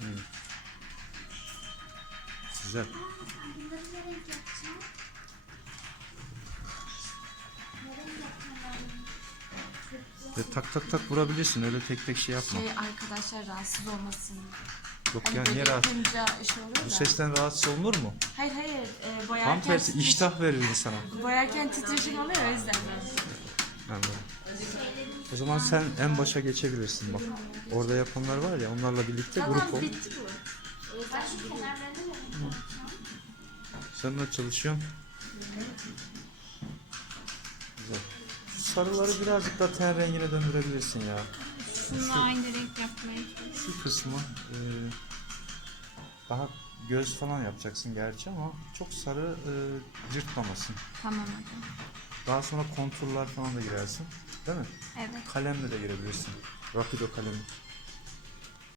Bunu? Ve tak tak tak vurabilirsin. Öyle tek tek şey yapma. Şey arkadaşlar rahatsız olmasın. Yok Hani ya niye yapınca şey Bu da. sesten rahatsız olunur mu? Hayır hayır. E, Tam boyarken, tersi titreş- iştah verir insana. boyarken titreşim oluyor o yüzden. O zaman sen en başa geçebilirsin bak. Orada yapanlar var ya onlarla birlikte grup ol. Tamam bitti bu. Ben şu kenarlarını ne renk yapacağım? Sen ne çalışıyorsun? Güzel. Şu sarıları birazcık da ten rengine döndürebilirsin ya. Şununla aynı renk yapmaya Şu kısmı e, daha göz falan yapacaksın gerçi ama çok sarı e, cırtlamasın. Tamam hadi. Daha sonra konturlar falan da girersin. Değil mi? Evet. Kalemle de girebilirsin. Rapido kalemi.